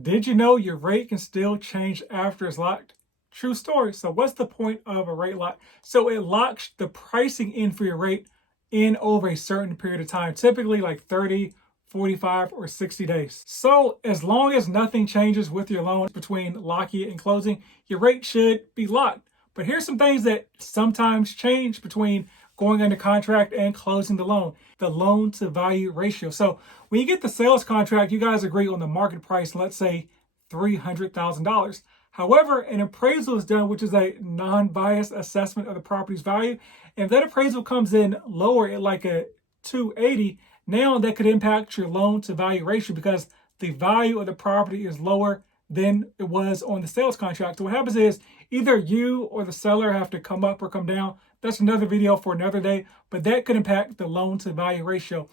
Did you know your rate can still change after it's locked? True story. So what's the point of a rate lock? So it locks the pricing in for your rate in over a certain period of time, typically like 30, 45, or 60 days. So as long as nothing changes with your loan between locking and closing, your rate should be locked. But here's some things that sometimes change between going under contract and closing the loan: the loan to value ratio. So when you get the sales contract, you guys agree on the market price, let's say $300,000. However, an appraisal is done, which is a non-biased assessment of the property's value. And if that appraisal comes in lower at like a 280, now that could impact your loan to value ratio because the value of the property is lower than it was on the sales contract. So what happens is either you or the seller have to come up or come down. That's another video for another day, but that could impact the loan to value ratio.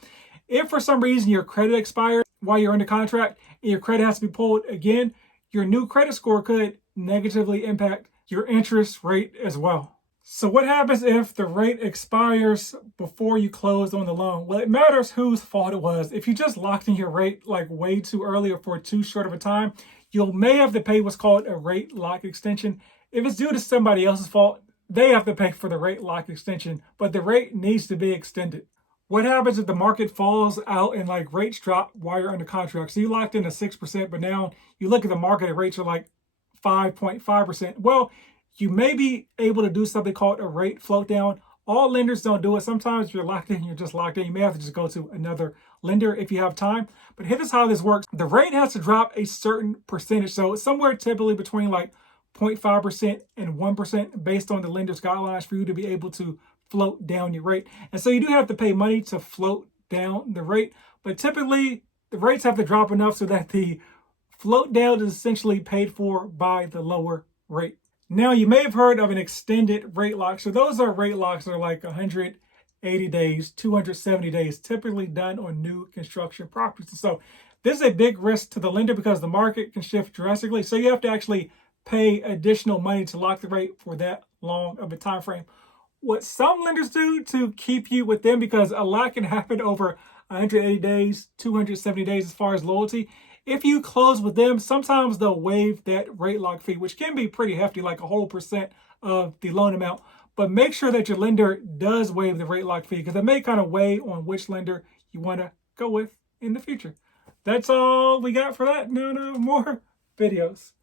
If for some reason your credit expires while you're under contract and your credit has to be pulled again, your new credit score could negatively impact your interest rate as well. So what happens if the rate expires before you close on the loan? Well, it matters whose fault it was. If you just locked in your rate like way too early or for too short of a time, you may have to pay what's called a rate lock extension. If it's due to somebody else's fault, they have to pay for the rate lock extension, but the rate needs to be extended. What happens if the market falls out and like rates drop while you're under contract? So you locked in at 6%, but now you look at the market and rates are like 5.5%. Well, you may be able to do something called a rate float down. All lenders don't do it. Sometimes you're locked in, you're just locked in. You may have to just go to another lender if you have time. But here's how this works. The rate has to drop a certain percentage. So it's somewhere typically between like 0.5% and 1% based on the lender's guidelines for you to be able to float down your rate. And so you do have to pay money to float down the rate, but typically the rates have to drop enough so that the float down is essentially paid for by the lower rate. Now, you may have heard of an extended rate lock. So those are rate locks that are like 180 days, 270 days, typically done on new construction properties. So this is a big risk to the lender because the market can shift drastically. So you have to actually pay additional money to lock the rate for that long of a time frame. What some lenders do to keep you with them, because a lot can happen over 180 days, 270 days as far as loyalty. If you close with them, sometimes they'll waive that rate lock fee, which can be pretty hefty, like a whole percent of the loan amount. But make sure that your lender does waive the rate lock fee because it may kind of weigh on which lender you want to go with in the future. That's all we got for that. No more videos.